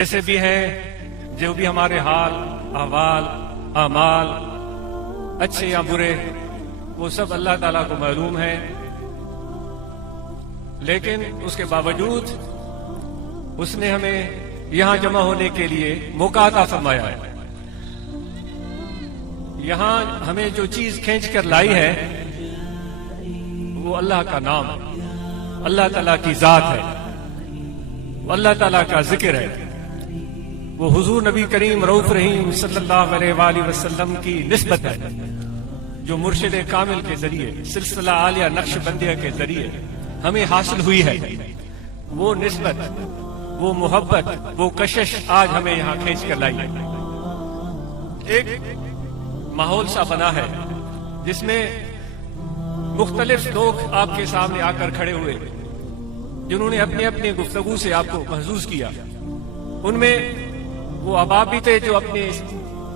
جیسے بھی ہیں جو بھی ہمارے حال احوال اعمال اچھے یا برے وہ سب اللہ تعالیٰ کو معلوم ہے، لیکن اس کے باوجود اس نے ہمیں یہاں جمع ہونے کے لیے موقع عطا فرمایا ہے۔ یہاں ہمیں جو چیز کھینچ کر لائی ہے وہ اللہ کا نام ہے، اللہ تعالیٰ کی ذات ہے، وہ اللہ تعالیٰ کا ذکر ہے، وہ حضور نبی کریم رؤوف رحیم صلی اللہ علیہ وآلہ وسلم کی نسبت ہے، جو مرشد کامل کے ذریعے سلسلہ عالیہ نقش بندیہ کے ذریعے ہمیں حاصل ہوئی ہے۔ وہ نسبت، وہ محبت، وہ کشش آج ہمیں یہاں کھینچ کر لائی ہے۔ ایک ماحول سا بنا ہے جس میں مختلف لوگ آپ کے سامنے آ کر کھڑے ہوئے، جنہوں نے اپنے اپنے گفتگو سے آپ کو محظوظ کیا۔ ان میں وہ احباب بھی تھے جو اپنے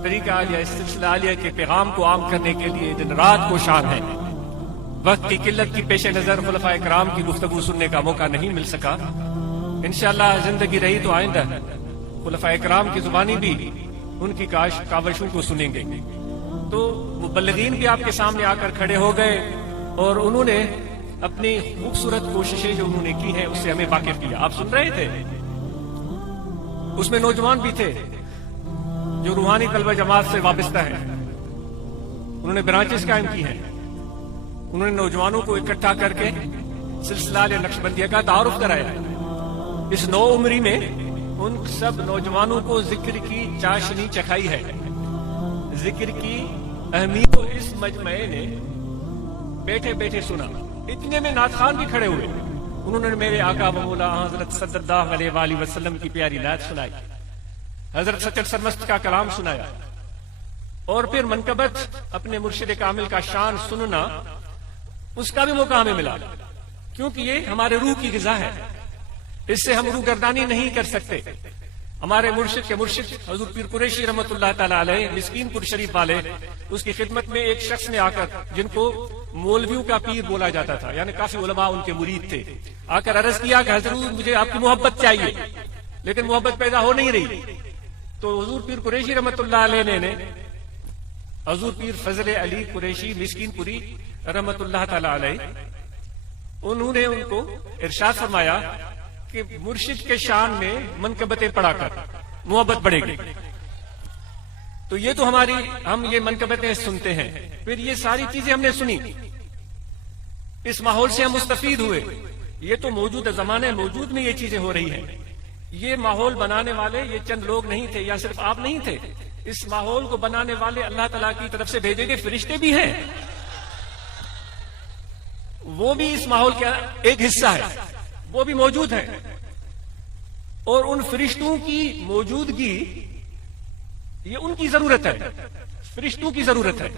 طریقہ عالیہ سلسلہ عالیہ کے پیغام کو عام کرنے کے لیے دن رات کوشاں ہیں۔ وقت کی قلت کی پیش نظر خلفائے کرام کی گفتگو سننے کا موقع نہیں مل سکا۔ انشاءاللہ زندگی رہی تو آئندہ خلفائے کرام کی زبانی بھی ان کی کاوشوں کو سنیں گے۔ تو مبلغین بھی آپ کے سامنے آ کر کھڑے ہو گئے اور انہوں نے اپنی خوبصورت کوششیں جو انہوں نے کی ہیں اس سے ہمیں واقف کیا۔ آپ سن رہے تھے، اس میں نوجوان بھی تھے جو روحانی طلبہ جماعت سے وابستہ ہیں، انہوں نے برانچز قائم کی ہیں، انہوں نے نوجوانوں کو اکٹھا کر کے سلسلہ عالیہ نقشبندیہ کا تعارف کرایا۔ اس نو عمری میں ان سب نوجوانوں کو ذکر کی چاشنی چکھائی ہے، ذکر کی اہمیت کو اس مجمع نے بیٹھے بیٹھے سنا۔ اتنے میں نعت خوان بھی کھڑے ہوئے، انہوں نے میرے آقا و مولا حضرت صلی اللہ علیہ وآلہ وسلم کی پیاری نعت سنائی، حضرت سچر سرمست کا کلام سنایا، اور پھر منقبت اپنے مرشد کامل کا شان سننا، اس کا بھی موقع ہمیں ملا، کیونکہ یہ ہمارے روح کی غذا ہے، اس سے ہم روح گردانی نہیں کر سکتے۔ ہمارے مرشد کے مرشد حضور پیر قریشی رحمۃ اللہ تعالیٰ علیہ مسکین پور شریف والے، اس کی خدمت میں ایک شخص نے آ کر، جن کو مولویوں کا پیر بولا جاتا تھا، یعنی کافی علماء ان کے مرید تھے، آ کر عرض کیا کہ حضرت مجھے آپ کی محبت چاہیے، لیکن محبت پیدا ہو نہیں رہی۔ تو حضور پیر قریشی رحمۃ اللہ علیہ نے حضور پیر فضل علی قریشی مسکین پوری رحمۃ اللہ تعالیٰ علیہ، انہوں نے ان کو ارشاد فرمایا کہ مرشد کے شان میں منقبتیں پڑھا کر محبت بڑھے گی۔ تو یہ تو ہم یہ منقبتیں سنتے ہیں، پھر یہ ساری چیزیں ہم نے سنی، اس ماحول سے ہم مستفید ہوئے۔ یہ تو موجودہ زمانے موجود میں یہ چیزیں ہو رہی ہیں، یہ ماحول بنانے والے یہ چند لوگ نہیں تھے، یا صرف آپ نہیں تھے، اس ماحول کو بنانے والے اللہ تعالیٰ کی طرف سے بھیجے گئے فرشتے بھی ہیں، وہ بھی اس ماحول کا ایک حصہ ہے، وہ بھی موجود ہیں، اور ان فرشتوں کی موجودگی یہ ان کی ضرورت ہے، فرشتوں کی ضرورت ہے۔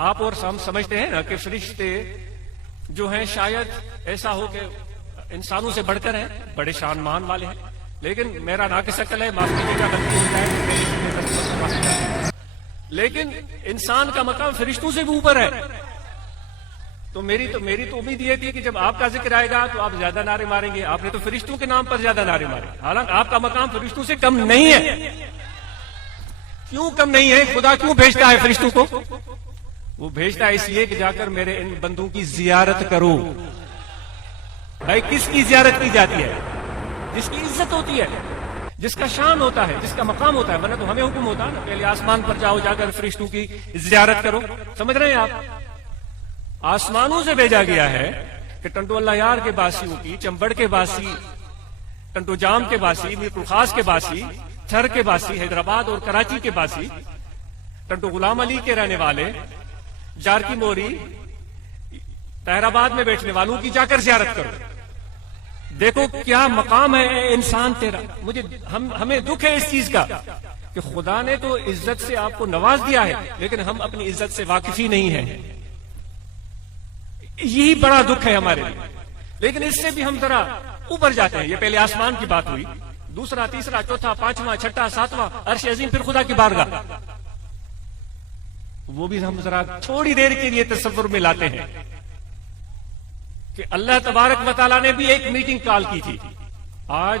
آپ اور ہم سمجھتے ہیں نا کہ فرشتے جو ہیں شاید ایسا ہو کہ انسانوں سے بڑھ کر ہیں، بڑے شان مان والے ہیں، لیکن میرا ناقص عقل ہے، معاف کیجیے گا، غلطی ہوتا ہے، لیکن انسان کا مقام فرشتوں سے بھی اوپر ہے۔ تو میری تو امید یہ تھی کہ جب آپ کا ذکر آئے گا تو آپ زیادہ نعرے ماریں گے، آپ نے تو فرشتوں کے نام پر زیادہ نعرے مارے، حالانکہ آپ کا مقام فرشتوں سے کم نہیں ہے۔ کیوں کم نہیں ہے؟ خدا کیوں بھیجتا ہے فرشتوں کو؟ وہ بھیجتا ہے اس لیے کہ جا کر میرے ان بندوں کی زیارت کرو۔ بھائی کس کی زیارت کی جاتی ہے؟ جس کی عزت ہوتی ہے، جس کا شان ہوتا ہے، جس کا مقام ہوتا ہے، ورنہ تو ہمیں حکم ہوتا ہے نا پہلے آسمان پر جاؤ، جا کر فرشتوں کی زیارت کرو۔ سمجھ رہے ہیں آپ؟ آسمانوں سے بھیجا گیا ہے کہ ٹنٹو اللہ یار کے باسیوں کی، چمبڑ کے باسی، ٹنٹو جام کے باسی، میر الخاص کے باسی، تھر کے باسی، حیدرآباد اور کراچی کے باسی، ٹنٹو غلام علی کے رہنے والے، جار کی موری، طاہر آباد میں بیٹھنے والوں کی جا کر زیارت کرو۔ دیکھو کیا مقام ہے اے انسان تیرا۔ ہمیں دکھ ہے اس چیز کا کہ خدا نے تو عزت سے آپ کو نواز دیا ہے، لیکن ہم اپنی عزت سے واقف ہی نہیں ہیں، یہی بڑا دکھ ہے ہمارے لیے۔ لیکن اس سے بھی ہم ذرا اوپر جاتے ہیں، یہ پہلے آسمان کی بات ہوئی، دوسرا، تیسرا، چوتھا، پانچواں، چھٹا، ساتواں، عرش عظیم، پھر خدا کی بارگاہ، وہ بھی ہم ذرا تھوڑی دیر کے لیے تصور میں لاتے ہیں کہ اللہ تبارک و تعالیٰ نے بھی ایک میٹنگ کال کی تھی۔ آج